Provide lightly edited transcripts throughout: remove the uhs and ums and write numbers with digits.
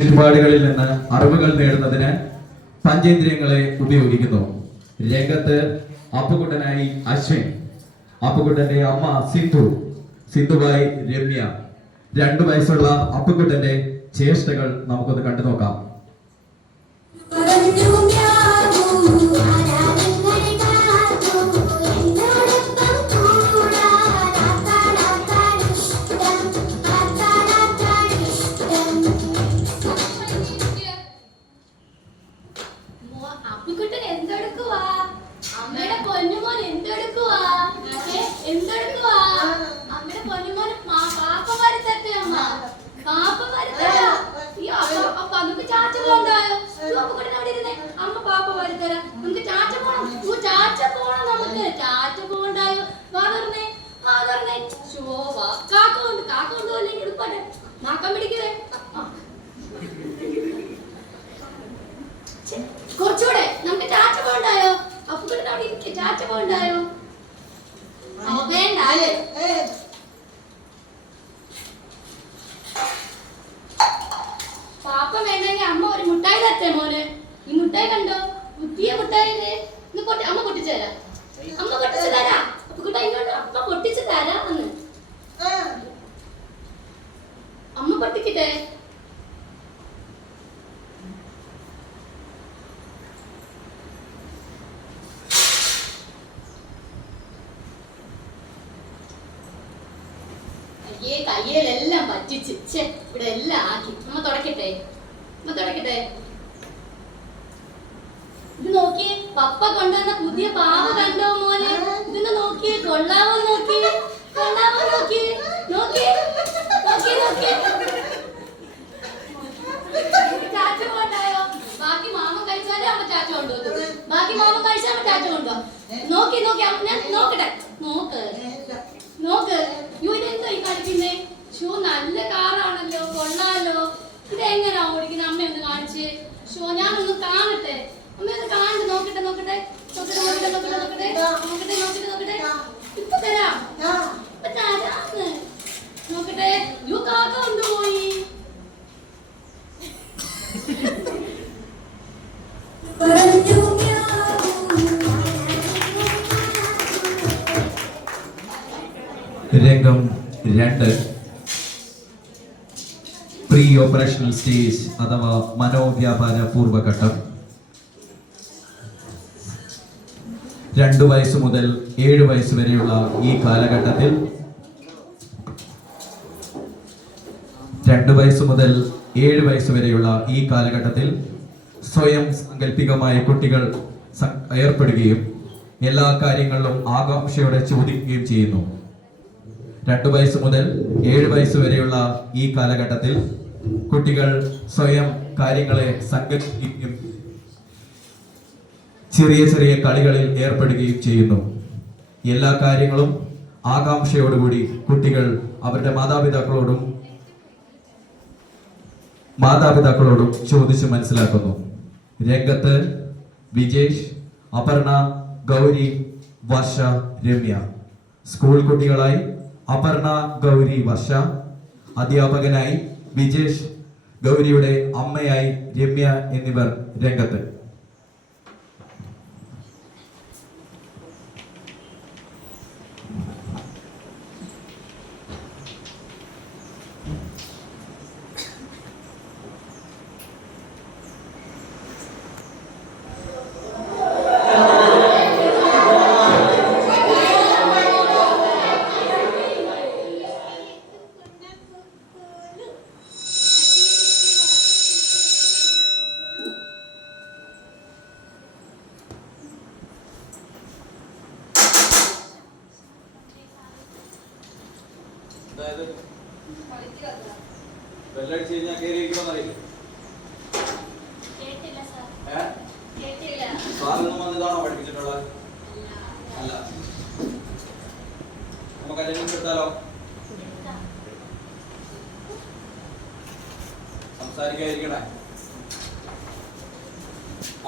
ചുറ്റുപാടുകളിൽ നിന്ന് അറിവുകൾ നേടുന്നതിന് പഞ്ചേന്ദ്രിയങ്ങളെ ഉപയോഗിക്കുന്നു. രംഗത്ത് അപ്പുകുട്ടനായി അശ്വിൻ, അപ്പുകുട്ടന്റെ അമ്മ സിന്ധു, സിന്ധുവായി രമ്യ. 2 വയസ്സുള്ള അപ്പുകുട്ടന്റെ ചേഷ്ടകൾ നമുക്കൊന്ന് കണ്ടു നോക്കാം. കുറച്ചുകൂടെ നമുക്ക് ചാച്ച പോണ്ടായോ? അപ്പുകുട്ടൻ അവിടെ ഇരിക്കെ ചാച്ച പോണ്ടായോ? വേണ്ട പാപ്പ വേണ്ടെങ്കിൽ അമ്മ ഒരു മുട്ടായി തരട്ടെ മോനെ. ഈ മുട്ടായി കണ്ടോ? പുതിയ മുട്ടായി അമ്മ പൊട്ടിച്ചു തരാം. അമ്മ പൊട്ടിച്ചു തരാം. അപ്പുകുട്ട ഇങ്ങോട്ട് അമ്മ പൊട്ടിച്ചു തരാം. അന്ന് അമ്മ പൊട്ടിക്കട്ടെ. കയ്യിലെല്ലാം പറ്റിച്ച് ഇവിടെ എല്ലാം ആക്കി. അമ്മ തുടക്കട്ടെ. ഇത് നോക്കി, പപ്പ കൊണ്ടുവന്ന പുതിയ പാവ കണ്ടോ മോനെ? ഇതൊന്ന് നോക്കിയേ, കൊള്ളാവോ നോക്കി. ചാച്ച കൊണ്ടായോ? ബാക്കി മാമ കഴിച്ചാലേ അമ്മ ചാച്ച കൊണ്ടുവന്നു. ബാക്കി മാമ കഴിച്ചാൽ അമ്മ ചാച്ച കൊണ്ടുപോ. നോക്കി ഞാൻ നോക്കട്ടെ. നോക്ക് ഇതെന്തോ ഈ കളിക്കുന്നേ? ഷോ നല്ല കാറാണല്ലോ, കൊള്ളാലോ. ഇതെങ്ങനാ ഓടിക്കുന്നത്? അമ്മയൊന്ന് കാണിച്ച്. ഷോ ഞാനൊന്ന് കാണട്ടെ. അമ്മയൊന്ന് കാണട്ടെ. നോക്കട്ടെ. ഇപ്പൊ തരാം. നോക്കട്ടെ. യോ കാക്ക കൊണ്ടുപോയി. രംഗം 2, പ്രീ ഓപ്പറേഷണൽ സ്റ്റേജ് അഥവാ മനോവ്യാപാര പൂർവ്വഘട്ടം. 2 വയസ്സ് മുതൽ 7 വയസ്സ് വരെയുള്ള ഈ കാലഘട്ടത്തിൽ 2 വയസ്സ് മുതൽ 7 വയസ്സ് വരെയുള്ള ഈ കാലഘട്ടത്തിൽ സ്വയം സാങ്കല്പികമായ കുട്ടികൾ ഏർപ്പെടുകയും എല്ലാ കാര്യങ്ങളിലും ആകാംക്ഷയോടെ ചോദിക്കുകയും ചെയ്യുന്നു. 2 വയസ്സ് മുതൽ 7 വയസ്സ് വരെയുള്ള ഈ കാലഘട്ടത്തിൽ കുട്ടികൾ സ്വയം കാര്യങ്ങളെ സങ്കല്പിക്കുകയും ചെറിയ കളികളിൽ ഏർപ്പെടുകയും ചെയ്യുന്നു. എല്ലാ കാര്യങ്ങളും ആകാംക്ഷയോടുകൂടി കുട്ടികൾ അവരുടെ മാതാപിതാക്കളോടും ചോദിച്ച് മനസ്സിലാക്കുന്നു. രംഗത്ത് വിജേഷ്, അപർണ, ഗൗരി, വർഷ, രമ്യ. സ്കൂൾ കുട്ടികളായി അപർണ, ഗൗരി, വർഷ. അധ്യാപകനായി വിജേഷ്, ഗൗരിയുടെ അമ്മയായി രമ്യ എന്നിവർ രംഗത്ത്. സംസാരിക്കാതിരിക്കണേ.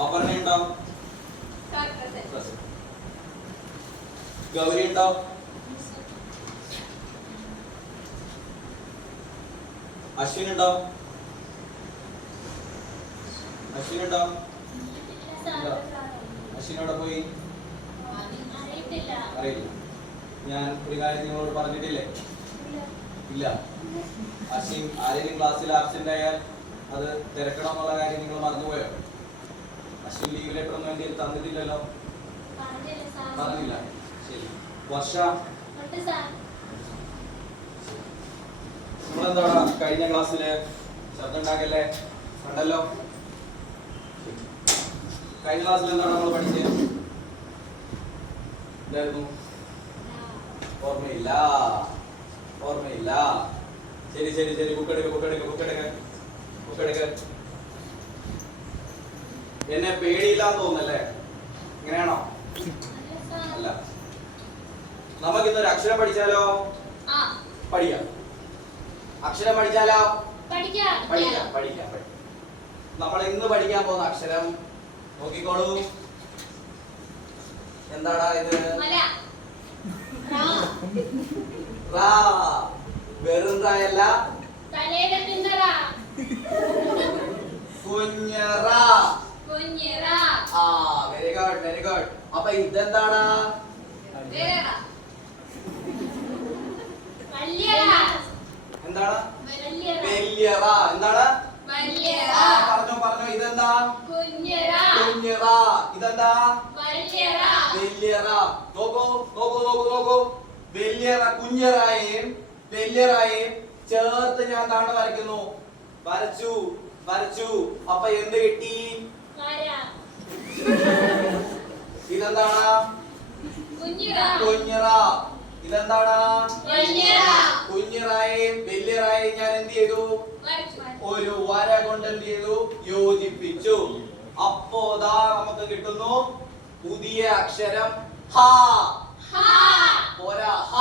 അപർണ ഉണ്ടാവും, ഗൗരി ഉണ്ടാവും, അശ്വിൻ ഉണ്ടാവും, അശ്വിനുണ്ടോ? അശ്വിനോടെ പോയി അറിയില്ല. ഞാൻ ഒരു കാര്യം നിങ്ങളോട് പറഞ്ഞിട്ടില്ലേ? ഇല്ല. അശ്വിൻ ആരെങ്കിലും ക്ലാസ്സിൽ ആബ്സെന്റ് ആയാൽ അത് തിരക്കണം എന്നുള്ള കാര്യം നിങ്ങൾ മറന്നുപോയോ? അശ്വിൻ ലീവ് ലെറ്റർ ഒന്നും എൻ്റെ തന്നിട്ടില്ലല്ലോ. പറഞ്ഞില്ല. ശരി. വർഷ നമ്മളെന്താടാ കഴിഞ്ഞ ക്ലാസ്സില് ശബ്ദം ഉണ്ടാക്കല്ലേ കണ്ടല്ലോ. കഴിഞ്ഞ ക്ലാസ്സിൽ എന്താണ് നമ്മൾ പഠിച്ചത്? എന്തായിരുന്നു? ഓർമ്മയില്ല. ഓർമ്മയില്ല. ശരി ശരി ശരി. ബുക്കെടുക്ക. എന്നെ പേടിയില്ലാന്ന് തോന്നുന്നല്ലേ? ഇങ്ങനെയാണോ? അല്ല. നമുക്കിന്നൊരു അക്ഷരം പഠിച്ചാലോ? പഠിക്കാം. അക്ഷരം പഠിച്ചാലോ? പഠിക്കാം. നമ്മൾ ഇന്ന് പഠിക്കാൻ പോകുന്ന അക്ഷരം നോക്കിക്കോളൂ. എന്താടാ ഇത്? റാ. വെറും റായല്ല, കുഞ്ഞറ. ആ, വെരി ഗുഡ്. അപ്പൊ ഇതെന്താണ്? എന്താണ്? വലിയറ. എന്താണ്? പറഞ്ഞോ. ഇതെന്താ? കുഞ്ഞറ. ഇതെന്താ? വലിയറ. നോക്കൂ. വലിയറ കുഞ്ഞറായേം വലിയറായേം ചേർത്ത് ഞാൻ താണ്ട വരയ്ക്കുന്നു. വരച്ചു. അപ്പൊ എന്ത് കിട്ടി? ഇതെന്താണ്? കുഞ്ഞറ. ഇതെന്താണ്? കുഞ്ഞറായേം വലിയറായേം ഞാൻ എന്ത് ചെയ്തു? ഒരു വര കൊണ്ട് എന്ത് ചെയ്തു? യോജിപ്പിച്ചു. അപ്പോ ദാ നമുക്ക് കിട്ടുന്നു പുതിയ അക്ഷരം ഹ. പോരാ, ഹ.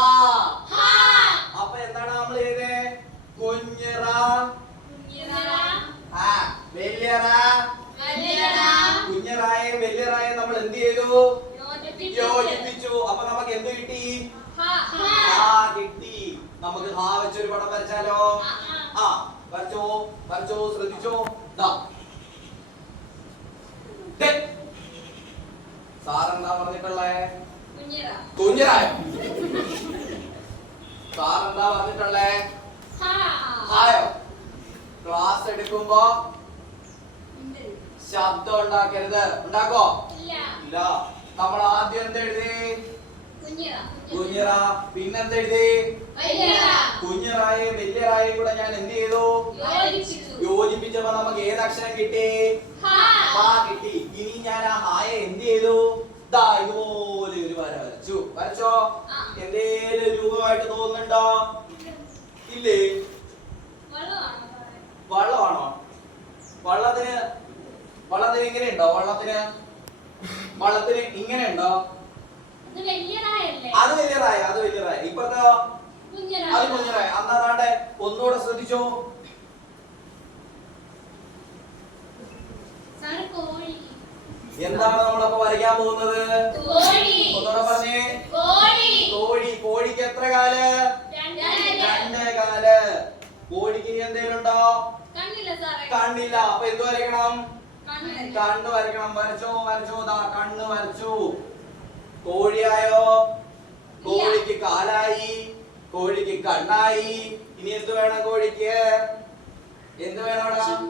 അപ്പൊ എന്താണ് നമ്മൾ ചെയ്തേ? കുഞ്ഞറ, വലിയറ. കുഞ്ഞറായ വലിയറായ നമ്മൾ എന്ത് ചെയ്തു? യോജിപ്പിച്ചു. അപ്പൊ നമുക്ക് എന്ത് കിട്ടി? കിട്ടി. നമുക്ക് ഹാ വെച്ചൊരു പടം വരച്ചാലോ? വരച്ചോ. ശ്രദ്ധിച്ചോ. സാറെന്താ പറഞ്ഞിട്ടുള്ളേ? കുഞ്ഞറായോ? സാറെന്താ പറഞ്ഞിട്ടുള്ളേ? ഹായോ? ക്ലാസ് എടുക്കുമ്പോ ശബ്ദം ഉണ്ടാക്കരുത്. ഉണ്ടാക്കോ? ഇല്ല. നമ്മൾ ആദ്യം എന്തെഴുതി? കുഞ്ഞറ. പിന്നെന്തെഴുതി? കുഞ്ഞറായും വലിയറായും കൂടെ ഞാൻ എന്ത് ചെയ്തു? യോജിപ്പിച്ചപ്പോ നമുക്ക് ഏത് അക്ഷരം കിട്ടി? കിട്ടി. ഇനി ഞാൻ ആ ഹായ എന്ത് ചെയ്തു? ഇതുപോലെ ഒരു വര വരച്ചോ. എന്തേലും രൂപമായിട്ട് തോന്നുന്നുണ്ടോ? ഇല്ലേ? വള്ളമാണോ? വള്ളത്തിന് ഇങ്ങനെയുണ്ടോ? വള്ളത്തിന് ഇങ്ങനെയുണ്ടോ? അത് വലിയറായ. ഇപ്പഴത്തോ? അത് കുഞ്ഞറായ. അന്നാണ്ട് ഒന്നുകൂടെ ശ്രദ്ധിച്ചോ. എന്താണ് നമ്മളപ്പോ വരയ്ക്കാൻ പോകുന്നത്? ഒന്നുകൂടെ പറഞ്ഞേ. കോഴിക്ക് എത്ര കാല്? 2 കാല്. കോഴിക്ക് ഇനി എന്തേലും ഉണ്ടോ? കണ്ണില്ല. അപ്പൊ എന്ത് വരയ്ക്കണം? കണ്ണ് വരയ്ക്കണം. വരച്ചോ. കണ്ണ് വരച്ചു. കോഴിയായോ? കോഴിക്ക് കാലായി, കോഴിക്ക് കണ്ണായി. ഇനി എന്ത് വേണം? കോഴിക്ക് എന്ത് വേണം?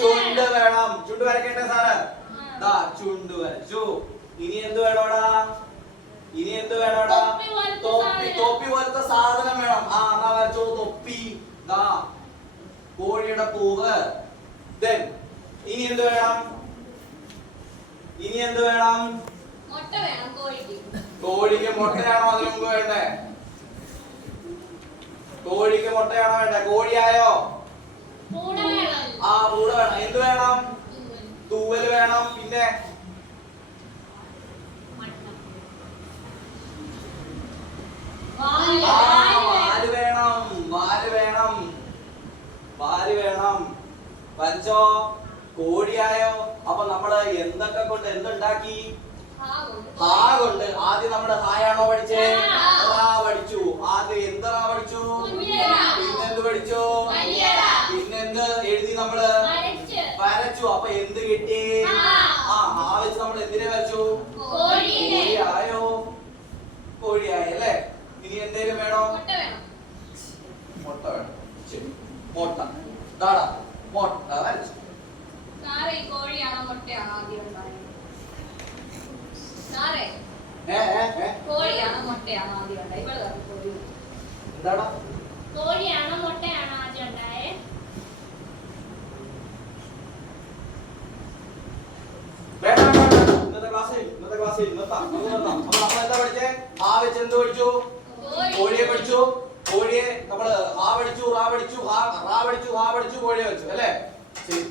ചുണ്ട് വേണം. ചുണ്ട് വരയ്ക്കട്ടെ സാറ്? ചുണ്ട് വരച്ചു. ഇനി എന്ത് വേണോടാ? തൊപ്പി പോലത്തെ സാധനം വേണം. എന്നാ വരച്ചോ. തൊപ്പി. കോഴിയുടെ പൂവ്. ഇനി എന്ത് വേണം? കോഴിക്ക് മുട്ടയാണോ അതിനു മുമ്പ് വേണ്ടേ? കോഴിക്ക് മുട്ടയാണോ വേണ്ടേ? കോഴിയായോ? പൂട വേണം. എന്ത് വേണം? തൂവല് വേണം. പിന്നെ വാല് വേണം. വരച്ചോ. കോഴിയായോ? അപ്പൊ നമ്മള് എന്തൊക്കെ കൊണ്ട് എന്തുണ്ടാക്കി? ഹാ കൊണ്ട്. ആദ്യം നമ്മള് ഹായാണോ പഠിച്ചേ? പഠിച്ചു. ആദ്യം എന്ത് റാ പഠിച്ചു? പിന്നെന്ത് പഠിച്ചു? പിന്നെന്ത് എഴുതി നമ്മള്? വരച്ചു. വരച്ചു. അപ്പൊ എന്ത് കിട്ടി? ആ വെച്ച് നമ്മൾ എന്തിനെ വരച്ചു? കോഴിയായോ? കോഴിയായി അല്ലേ? ഇനി എന്തേലും വേണോ? മുട്ട വേണം. ശരി, മുട്ട. മുട്ട വരച്ചു. കോഴിയാണോ മുട്ടയാണോ ആദ്യം ഉണ്ടായത്? കോഴിയാണോ മുട്ടയാണോ ആദ്യം ഉണ്ടായത്? ഇവിടെ കോഴി. എന്താടാ? കോഴിയാണോ മുട്ടയാണോ ആദ്യം ഉണ്ടായേ? ഇന്നത്തെ ക്ലാസ്സിൽ നിർത്താം. നമ്മൾ എന്താ പഠിച്ചേ? ആ വെച്ച് എന്ത് പഠിച്ചു? കോഴിയെ പഠിച്ചു. കോഴിയെ നമ്മള് ആ പഠിച്ചു, റാ പഠിച്ചു, റാ പഠിച്ചു, ഹാ പഠിച്ചു, കോഴിയെ വെച്ചു അല്ലേ? ശരി.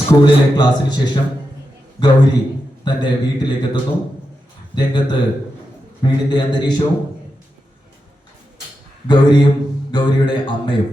സ്കൂളിലെ ക്ലാസ്സിന് ശേഷം ഗൗരി തന്റെ വീട്ടിലേക്ക് എത്തുന്നു. രംഗത്ത് വീടിന്റെ അന്തരീക്ഷവും ഗൗരിയും ഗൗരിയുടെ അമ്മയും.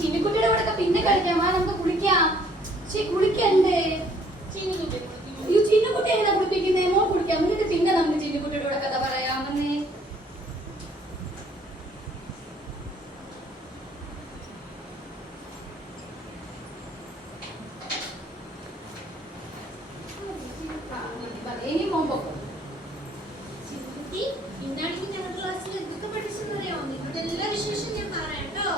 ചിന്നിക്കുട്ടിയുടെ കൂടെ പിന്നെ കളിക്കാം. നമുക്ക് കുളിക്കാം. കുളിക്കണ്ടേ? ചിന്നിക്കുട്ടി എങ്ങനെ കുളിപ്പിക്കുന്നേ? മോൾ കുളിക്കാം. എന്നിട്ട് പിന്നെ നമുക്ക് ചിന്നിക്കുട്ടിയുടെ കൂടെ കഥ പറയാമെന്നേ. ഇനി പോകുമ്പോ ഇന്നാണെങ്കിൽ ഞങ്ങളുടെ ക്ലാസ്സിൽ എന്തൊക്കെ പഠിച്ചെന്നറിയാമോ? നിങ്ങളുടെ എല്ലാ വിശേഷം ഞാൻ പറയാം കേട്ടോ.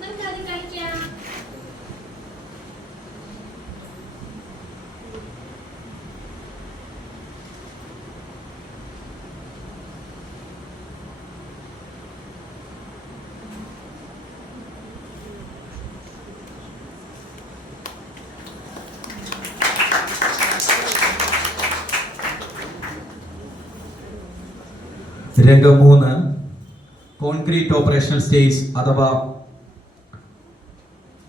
നമുക്ക് ആദ്യം കളിക്കാം. രംഗം 3 കോൺക്രീറ്റ് ഓപ്പറേഷണൽ സ്റ്റേജ് അഥവാ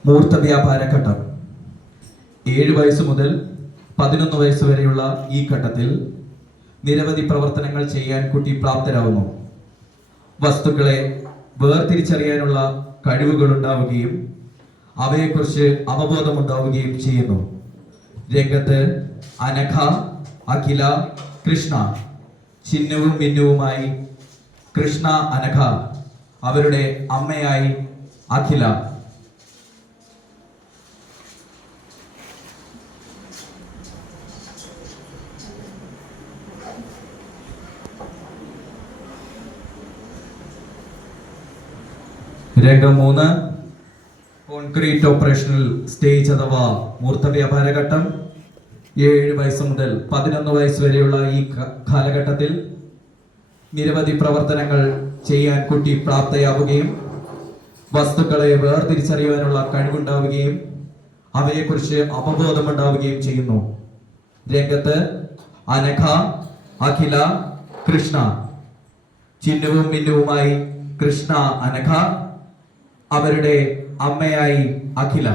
മൂർത്ത വ്യാപാര ഘട്ടം. 7 വയസ്സ് മുതൽ 11 വയസ്സ് വരെയുള്ള ഈ ഘട്ടത്തിൽ നിരവധി പ്രവർത്തനങ്ങൾ ചെയ്യാൻ കുട്ടി പ്രാപ്തരാകുന്നു. വസ്തുക്കളെ വേർതിരിച്ചറിയാനുള്ള കഴിവുകൾ ഉണ്ടാവുകയും അവയെക്കുറിച്ച് അവബോധമുണ്ടാവുകയും ചെയ്യുന്നു. രംഗത്ത് അനഘ, അഖില, കൃഷ്ണ, ചിന്നുവും മിന്നുവുമായി കൃഷ്ണ, അനഘ, അവരുടെ അമ്മയായി അഖില. രംഗം 3 കോൺക്രീറ്റ് ഓപ്പറേഷണൽ സ്റ്റേജ് അഥവാ മൂർത്ത വ്യാപാര ഘട്ടം. 7 വയസ്സ് മുതൽ 11 വയസ്സ് വരെയുള്ള ഈ കാലഘട്ടത്തിൽ നിരവധി പ്രവർത്തനങ്ങൾ ചെയ്യാൻ കുട്ടി പ്രാപ്തയാവുകയും വസ്തുക്കളെ വേർതിരിച്ചറിയാനുള്ള കഴിവുണ്ടാവുകയും അവയെക്കുറിച്ച് അവബോധമുണ്ടാവുകയും ചെയ്യുന്നു. രംഗത്ത് അനഘ, അഖില, കൃഷ്ണ, ചിന്നുവും മിന്നുവുമായി കൃഷ്ണ, അനഘ, അവരുടെ അമ്മയായി അഖില.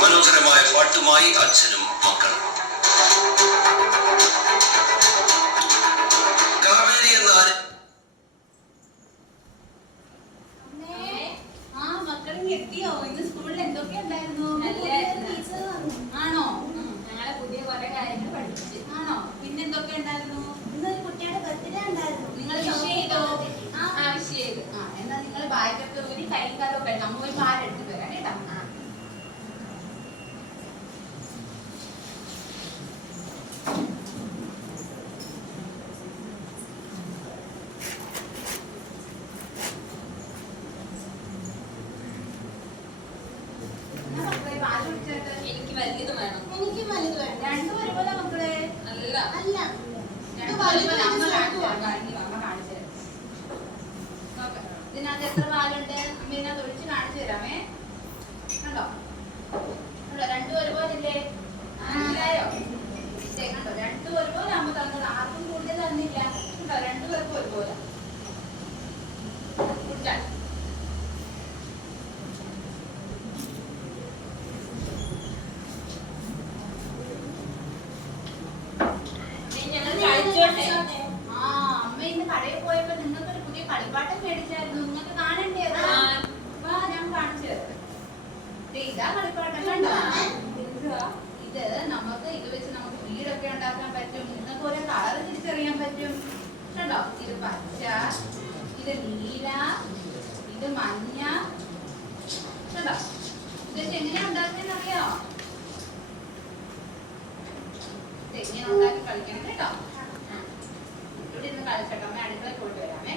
മനോഹരമായ പാട്ടുമായി അച്ഛനും മക്കളും. കാവേരി എന്ന എത്തിയോ? ഇന്ന് സ്കൂളിൽ എന്തൊക്കെ ഉണ്ടായിരുന്നു? ആണോ? ഞങ്ങളെ പുതിയ കുറെ കാര്യങ്ങൾ പഠിപ്പിച്ചു. ആണോ? പിന്നെ എന്തൊക്കെ ഫുഡ് ഒരുപോലെ ആകുമ്പോൾ തന്നത് ആർക്കും കൂടുതൽ തന്നില്ല. രണ്ടുപേർക്കും ഒരുപോലെ. കുടിച്ചാൽ ഞങ്ങൾ കഴിച്ചോട്ടെ. ആ അമ്മ ഇന്ന് കടയിൽ പോയപ്പോ നിങ്ങൾക്കൊരു പുതിയ കളിപ്പാട്ടം മേടിച്ചായിരുന്നു. നിങ്ങൾക്ക് കാണണ്ടേ? വാ ഞാൻ കാണിച്ചു തരാം. ഇതാ കളിപ്പാട്ടം കണ്ടോ? ഇത് നമുക്ക് ഇത് വെച്ച് നമുക്ക് വീടൊക്കെ ഉണ്ടാക്കാൻ പറ്റും. നിങ്ങൾക്ക് ഓരോ കളർ തിരിച്ചറിയാൻ പറ്റും. കണ്ടോ? ഇത് പച്ച, ഇത് നീല, ഇത് മഞ്ഞ. കണ്ടോ? ഇതൊക്കെ എങ്ങനെയാ ഉണ്ടാക്കുന്നതെന്ന് അറിയാമോ? എങ്ങനെ ഉണ്ടാക്കി കളിക്കണം കേട്ടോ. ഇവിടെ ഇരുന്ന് കളിച്ചോട്ടോ. അമ്മ അടുക്കള പോയിട്ട് വരാമേ.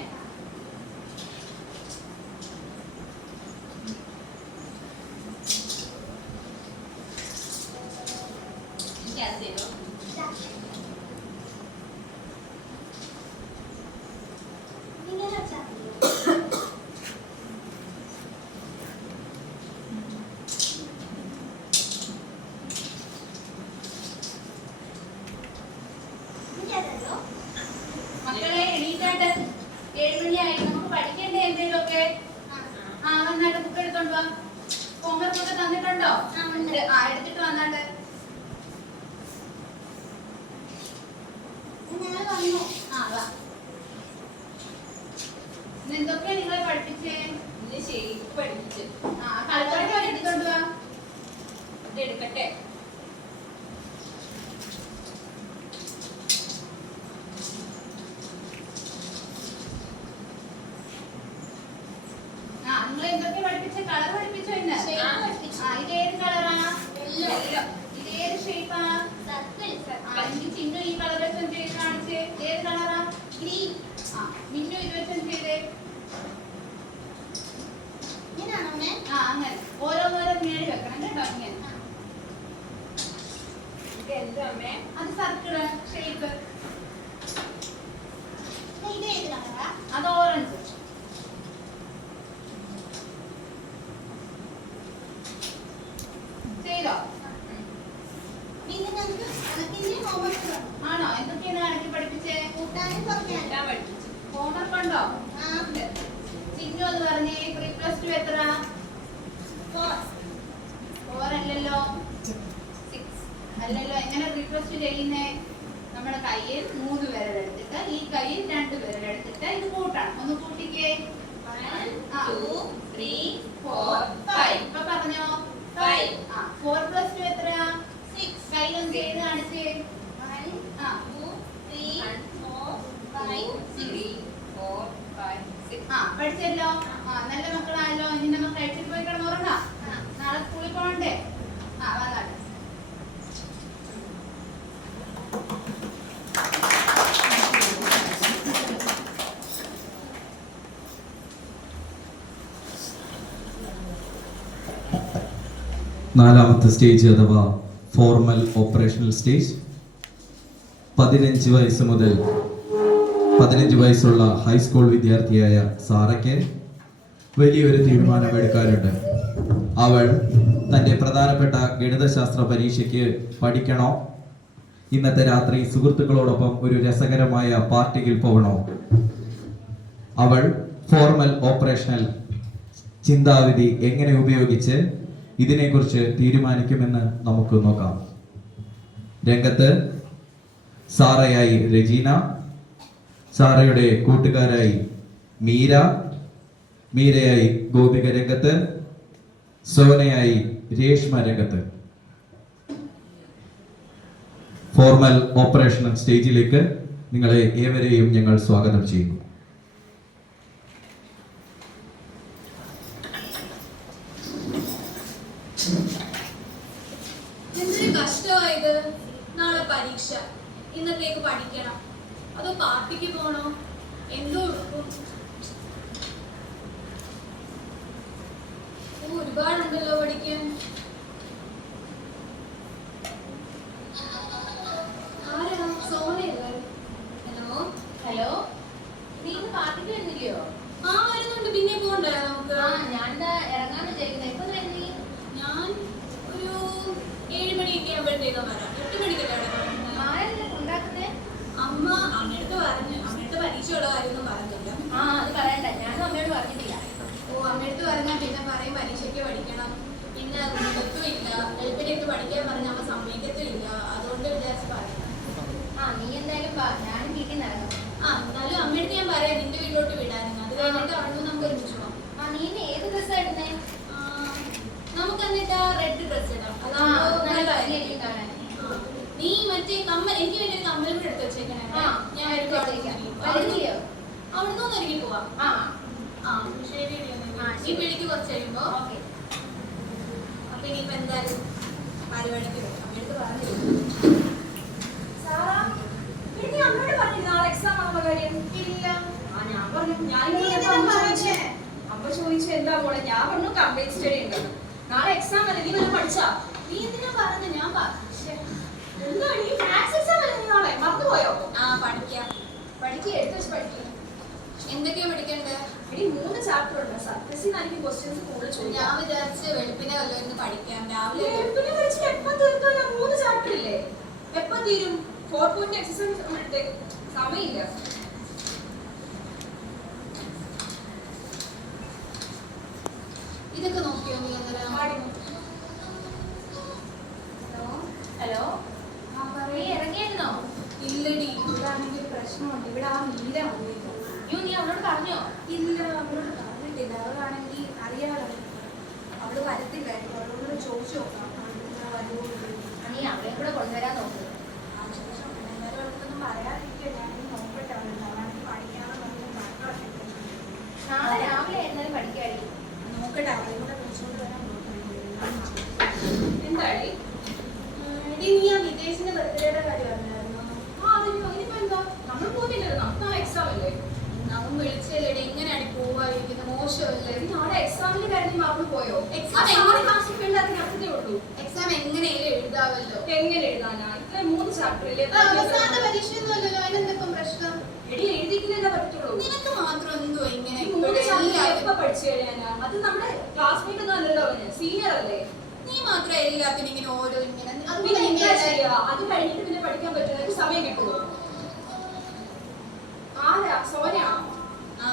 ഗ്യാസ് ചെയ്തോ. മക്കളെ എണീറ്റാട്ട് 7 മണിയായി. നമുക്ക് പഠിക്കണ്ടേ എന്തേലുമൊക്കെ? വന്നാട്ട് ബുക്ക് എടുത്തോണ്ട് വാ. ഹോംവർക്ക് ഒക്കെ തന്നിട്ടുണ്ടോ? എടുത്തിട്ട് വന്നാട്ട്. വാ. എന്തൊക്കെയാ നിങ്ങളെ പഠിപ്പിച്ചേ? ശരിക്കും പഠിപ്പിച്ചു. കളിപ്പാട്ടം എടുത്തോണ്ട് വാ. ഇത് എടുക്കട്ടെ. നിങ്ങൾ എന്തൊക്കെ പഠിപ്പിച്ച? കളർ പഠിപ്പിച്ചോ? ഇന്ന് ഇത് ഏത് കളറാ? ഇത് ഏത് ഷേപ്പാ? ചിന്നു ഈ കളർ വെച്ച് ചെയ്ത് കാണിച്ച്. ഏത് കളറാ? ഗ്രീൻ. മിന്നു ഇത് വെച്ച് ചെയ്തേ. അങ്ങനെ ഓരോന്നോരോ നേടി വെക്കണം കേട്ടോ. ഇങ്ങനെ അത് സർക്കിള് ഷേപ്പ്. അത് ഓറഞ്ച്. ചെയ്തോ? ആണോ? എന്തൊക്കെയാണ് കണക്കി പഠിപ്പിച്ചേ? ഹോംവർക്ക് ഉണ്ടോ? ചിന്നു അത് പറഞ്ഞേ. 3+2 എത്ര? 4 അല്ലല്ലോ, 6 അല്ലല്ലോ. എങ്ങനെ 3+2 ചെയ്യുന്നേ? നമ്മുടെ കയ്യിൽ 3 വിരലെടുത്തിട്ട് ഈ കയ്യിൽ 2 വിരലെടുത്തിട്ട് ഇത് കൂട്ടണം. ഒന്ന് കൂട്ടിക്കേ. 1 2 3 4 5. ഇപ്പൊ പറഞ്ഞോ 5. 4+2 എത്ര? 6. കയ്യിലൊന്ന് ചെയ്ത് കാണിച്ചേ. 1 2 3 4 5 6 4 5 6. പഠിച്ചല്ലോ. നല്ല മക്കളായല്ലോ. ഇനി നമുക്ക് കഴിച്ചിട്ട് പോയി കിടന്നുറങ്ങാം. നാളെ സ്കൂളിൽ പോകണ്ടേ? വന്നാട്ടെ. നാലാമത്തെ സ്റ്റേജ് അഥവാ ഫോർമൽ ഓപ്പറേഷണൽ സ്റ്റേജ്. 15 വയസ്സ് മുതൽ 15 വയസ്സുള്ള ഹൈസ്കൂൾ വിദ്യാർത്ഥിയായ സാറയ്ക്ക് വലിയൊരു തീരുമാനമെടുക്കാനുണ്ട്. അവൾ തൻ്റെ പ്രധാനപ്പെട്ട ഗണിതശാസ്ത്ര പരീക്ഷയ്ക്ക് പഠിക്കണോ, ഇന്നത്തെ രാത്രി സുഹൃത്തുക്കളോടൊപ്പം ഒരു രസകരമായ പാർട്ടിയിൽ പോകണോ? അവൾ ഫോർമൽ ഓപ്പറേഷണൽ ചിന്താവിധി എങ്ങനെ ഉപയോഗിച്ച് ഇതിനെക്കുറിച്ച് തീരുമാനിക്കുമെന്ന് നമുക്ക് നോക്കാം. രംഗത്ത് സാറയായി രജീന, സാറയുടെ കൂട്ടുകാരായി മീര, മീരയായി ഗോപിക രംഗത്ത്, സോനയായി രേഷ്മ രംഗത്ത്. ഫോർമൽ ഓപ്പറേഷണൽ സ്റ്റേജിലേക്ക് നിങ്ങളെ ഏവരെയും ഞങ്ങൾ സ്വാഗതം ചെയ്യുന്നു. എന്തൊരു കഷ്ടമായത്. നാളെ പരീക്ഷ, ഇന്നത്തേക്ക് പഠിക്കണം, അതോ പാർട്ടിക്ക് പോണോ? എന്തോ എടുക്കും? ഒരുപാടുണ്ടല്ലോ പഠിക്കാൻ. ആരാ? സോനയല്ലേ? ഹലോ. നീ ഇന്ന് പാർട്ടിക്ക് വരുന്നില്ലയോ? വരുന്നുണ്ട്. പിന്നെ പോണ്ടേ നമുക്ക്? ഞാൻ ഇറങ്ങാൻ വിചാരിക്കുന്നത്. എപ്പോ നീ? ഞാൻ ഒരു 7 മണിയൊക്കെ ആകുമ്പോഴത്തേക്കും വരാം. 8 മണിക്കല്ലേ? ആരല്ലേ കൊണ്ടാക്കുന്നത്? വാ, ഞാനും വീട്ടിൽ നടക്കും. ആ എന്നാലും അമ്മയുടെ ഞാൻ പറയാം നിന്റെ വീട്ടിലോട്ട് വിടാനും അത് കഴിഞ്ഞിട്ട് അവിടെ നമുക്ക് ഒരുമിച്ച് പോവാം. ആ, നീ ഇന്ന് ഏത് ഡ്രസ്സാ ഇടുന്നേ? ആ, നമുക്ക് എന്നിട്ട് ആ റെഡ് ഡ്രസ് ഇടാം. ആ, അതാവുമ്പോ നല്ല നല്ലതായിരിക്കും. ഭംഗിയായിരിക്കും കാണാൻ. ആ, നീ മറ്റേ കമ്മൽ എനിക്ക് വേണ്ടി ഒരു കമ്മൽ കൂടെ എടുത്ത് വെച്ചേക്കണേ. ആ, ഞാൻ വരുമ്പോ അവിടെ വരുന്നില്ലയോ? അവിടെ നിന്ന് ഒരുങ്ങി പോവാം. ആ, ആ ശരി. ആ, ഈ വിളിക്ക് കുറച്ച് കഴിയുമ്പോ. ഓക്കെ. അപ്പൊ ഇനിയിപ്പോ എന്തായാലും പരിപാടിക്ക് വരാം. അമ്മയടുത്ത് പറഞ്ഞു. സാറാ, പിന്നെ നീ അമ്മയോട് പറഞ്ഞില്ലേ നാളെ എക്സാം ആണെന്നുള്ള കാര്യം? ഇല്ല. ആ, ഞാൻ പറഞ്ഞു. ഞാൻ നീ ഇങ്ങനെ എന്തിനാ അമ്മ പറഞ്ഞേ? ചോദിച്ചു. അമ്മ ചോദിച്ചു എന്താ മോളെ? ഞാൻ പറഞ്ഞു കംപ്ലീറ്റ് സ്റ്റഡി ഉണ്ടെന്ന്. നാളെ എക്സാം അല്ലേ, നീ വല്ലതും പഠിച്ചാ? നീ എന്തിനാ പറഞ്ഞു? ഞാൻ എന്താണ് ഈ മാത്സ് എക്സാം അല്ലേ നീ നാളെ? മറന്നുപോയോ? പഠിക്കാം. പഠിക്കുക, എടുത്ത് വെച്ച് പഠിക്കുക. എന്തൊക്കെയാ പഠിക്കണ്ടേ? ഇനി 3 ചാപ്റ്റർ ഉണ്ട്. സർഫസിനായിരിക്കും ക്വസ്റ്റ്യൻസ് കൂടുതൽ ഞാൻ ചോദിക്കാം. വിചാരിച്ച് വെളുപ്പിനെ വല്ലതും ഇരുന്ന് പഠിക്കാം. രാവിലെ പിന്നെ പഠിച്ചിട്ട് എപ്പം തീർക്കാനാ? 3 ചാപ്റ്റർ ഇല്ലേ? എപ്പം തീരും? 4 പോയിന്റ് എക്സസൈസ് എടുത്തേക്ക്. സമയമില്ല. ഇതൊക്കെ നോക്കിയോ നീ അന്നേരം? ഹലോ, നീ ഇറങ്ങിയിരുന്നോ? ഇല്ലടി, ഇവിടാണെങ്കിൽ പ്രശ്നമുണ്ട്. ഇവിടെ ആ മീര വന്നില്ല. നീ അവളോട് പറഞ്ഞോ? ഇല്ല, അവളോട് പറഞ്ഞിട്ടില്ല. അവളാണെങ്കിൽ അറിയാലോ അവള് വരത്തില്ലായിരുന്നു. അവളോട് ചോദിച്ചു നോക്കാം വരുമോ. നീ അവളെ കൂടെ കൊണ്ടുവരാൻ നോക്ക്. ആ ചോദിച്ചു നോക്കാം. എന്നാലും അവൾക്കൊന്നും പറയാതിരിക്കുക. ഞാൻ നോക്കട്ടെ. അവളാണെങ്കിൽ പഠിക്കാനുള്ള നാളെ രാവിലെ എന്നാലും പഠിക്കാടി. നോക്കട്ടെ. അവളെ കൂടെ വിളിച്ചുകൊണ്ട് വരാൻ നോക്കണം. എന്താടി? എടി നീ ആ വിദേശിന്റെ ബർത്ത്ഡേയുടെ കാര്യം അറിഞ്ഞായിരുന്നോ? ആ, അതിനിപ്പോ എന്താ? നമ്മൾ പോകുന്നില്ലല്ലോ, നമുക്ക് നാളെ എക്സാം അല്ലേ? അവൻ വിളിച്ചല്ലേ. എങ്ങനെയാണ് പോവാതിരിക്കുന്നത്? മോശമല്ലേ? ഈ നാളെ എക്സാമിന് കാര്യം മാർക്ക് പോയോ? Exam അർത്ഥത്തേ ഉള്ളൂ. എക്സാം എങ്ങനെയാലും എഴുതാവല്ലോ. എങ്ങനെ എഴുതാനാ? ഇത്ര 3 ചാപ്റ്റർ ഇല്ലേ? അവസാന പരീക്ഷയൊന്നും അല്ലല്ലോ. അതിനെന്തിപ്പം പ്രശ്നം? എടി എഴുതിക്കില്ലേ പറ്റുള്ളൂ. നിനക്ക് മാത്രം എന്തോ ഇങ്ങനെ ഈ 3 ചാപ്റ്റർ എല്ലാവരും- എപ്പോ പഠിച്ചു കഴിയാനാ? അത് നമ്മുടെ ക്ലാസ്മേറ്റ് ഒന്നും അല്ലല്ലോ, അവന് സീനിയർ അല്ലേ? നീ മാത്രം എല്ലാത്തിനും ഇങ്ങനെ ഓരോ ഇങ്ങനെ അത് പിന്നെ പിന്നെ എന്താ ഇങ്ങനെ- ചെയ്യാ? അത് കഴിഞ്ഞിട്ട് പിന്നെ പഠിക്കാൻ പറ്റുമോ? എനിക്ക് സമയം കിട്ടുമോ? ആരാ? സോനയാണോ? ആ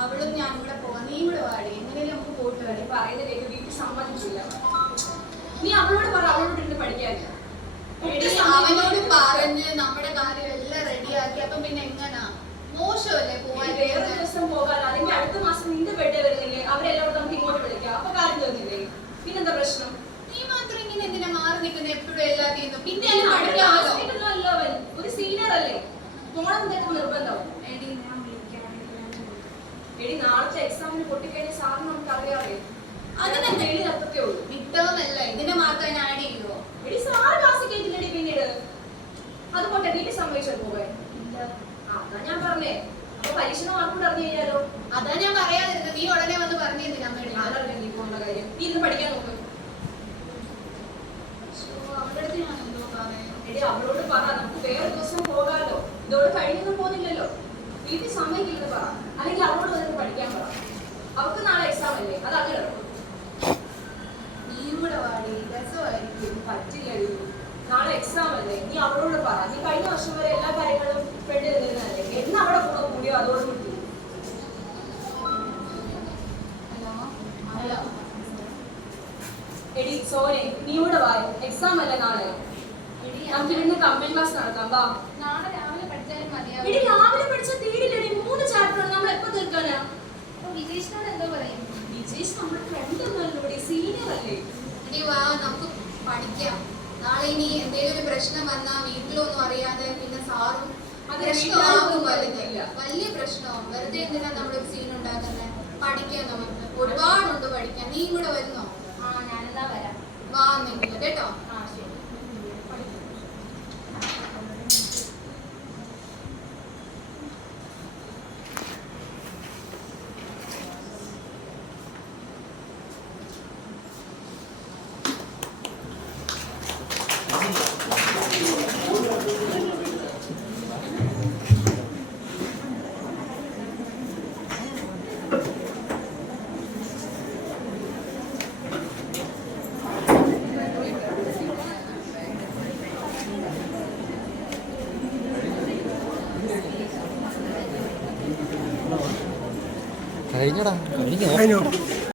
അവളും ഞാനും കൂടെ പോവാം. നീ കൂടെ വാടി. എങ്ങനെയാലും നമുക്ക് പോയിട്ട് നീ വരാം. പറയുന്നതിലേക്ക് വീട്ടിൽ സമ്മതിച്ചില്ല. നീ അവളോട് പറ, അവളോട് ഇരുന്ന് പഠിക്കാനില്ല. എടി, അവനോട് പറഞ്ഞ് നമ്മുടെ കാര്യം എല്ലാം റെഡിയാക്കി. അപ്പം പിന്നെ എങ്ങനാ? മോശമല്ലേ പോവാൻ? വേറെ ദിവസം പോകാൻ, അല്ലെങ്കിൽ അടുത്ത മാസം നിന്റെ ബർത്ത്ഡേ വരുന്നില്ലേ? അവരെല്ലാവരും നമുക്ക് ഇങ്ങോട്ട് വിളിക്കാം. അപ്പൊ കാര്യം തീർന്നില്ലേ? പിന്നെന്താ പ്രശ്നം? നീ മാത്രം ഇങ്ങനെ എന്തിനാ മാറി നിൽക്കുന്നത്? എപ്പോഴും എല്ലാത്തിനും പിന്നെ പിന്നെ പഠിക്കാമല്ലോ. classmate ഒന്നും അല്ല അവൻ. ഒരു സീനിയർ അല്ലേ? പോണം നിനക്ക് നിർബന്ധം. എടി ഞാൻ വിളിക്കാം. എടി നാളത്തെ എക്സാമിന് പൊട്ടിക്കഴിഞ്ഞ സാറിന് നമുക്ക് അറിയാവേ. അതിനെന്താ? എഴുതി അത്രേ ഉള്ളൂ. മിഡ്ടേമല്ല. ഇതിന്റെ മാർക്ക് അതിന് ആഡ് ചെയ്യുമോ? എടി സാറ് ക്ലാസ് കേട്ടില്ലടി പിന്നീട്. അത് പോട്ടെ, വീട്ടിൽ സമ്മതിച്ചോ പോകാൻ? അതാ ഞാൻ പറഞ്ഞേ. അപ്പൊ പരീക്ഷ മാർക്ക് കൂടെ അറിഞ്ഞു കഴിഞ്ഞാലോ? അതാ ഞാൻ പറയാതിരുന്നത്. നീ ഉടനെ വന്ന് പറഞ്ഞിരുന്നില്ല അമ്മയുടെ. ഞാനറിയാം നീ പോകുന്ന കാര്യം. നീ ഇന്ന് പഠിക്കാൻ നോക്ക്. അവളുടെ അടുത്ത് ഞാൻ എന്തോ പറയാം. എടി അവളോട് പറ, നമുക്ക് വേറെ ദിവസം പോകാലോ. ഇതോടെ കഴിഞ്ഞൊന്നും പോകുന്നില്ലല്ലോ. വീട്ടിൽ സമ്മതിക്കില്ലെന്ന് പറ. അല്ലെങ്കിൽ അവളോട് വന്നിട്ട് പഠിക്കാൻ പറ. അവൾക്ക് നാളെ എക്സാം അല്ലേ? അത് അങ്ങനെ നടക്കും. നീയും കൂടെ വാടി. രസമായിരിക്കും. പറ്റില്ലടി. നാളെ എക്സാം അല്ലേ? നീ അവളോട് പറ. നീ കഴിഞ്ഞ വർഷം വരെ എല്ലാ കാര്യങ്ങളും പെട്ട് നിന്നിരുന്നല്ലേ? എന്ന് അവിടെ കൂടെ കൂടിയോ അതോട് കൂടി. ഹലോ. എടി സോനെ, നീ ഇവിടെ വാ. എക്സാം അല്ലേ നാളെ? എടി നമുക്ക് ഇരുന്ന് കമ്പൈൻ ക്ലാസ് നടത്താം. വാ. നാളെ രാവിലെ പഠിച്ചാലും മതിയാവും. എടി രാവിലെ പഠിച്ച തീരില്ലടി. 3 ചാപ്റ്റർ നമ്മൾ എപ്പോ തീർക്കാനാ? വിജേഷിനോട് എന്തോ പറയും. വിജേഷ് നമ്മുടെ ഫ്രണ്ട് ഒന്നുമല്ലോ, ഇവിടെ സീനിയർ അല്ലേ? എടി വാ, നമുക്ക് പഠിക്കാം. നാളെ ഇനി എന്തെങ്കിലും ഒരു പ്രശ്നം വന്നാൽ വീട്ടിലൊന്നും അറിയാതെ പിന്നെ സാറും അതെ, പ്രശ്നമാകും. വീട്ടിലാർക്കും വലിയ പ്രശ്നമാവും. വെറുതെ എന്തിനാ നമ്മളൊരു സീൻ ഉണ്ടാക്കുന്നത്? പഠിക്കാം. നമുക്ക് ഒരുപാടുണ്ട് പഠിക്കാൻ. നീ കൂടെ വരുന്നോ? ആ, ഞാനെന്നാ വരാം. വാ എന്നെങ്കിലും കേട്ടോ. ആ, ശരി. കഴിഞ്ഞടാ കഴിഞ്ഞോ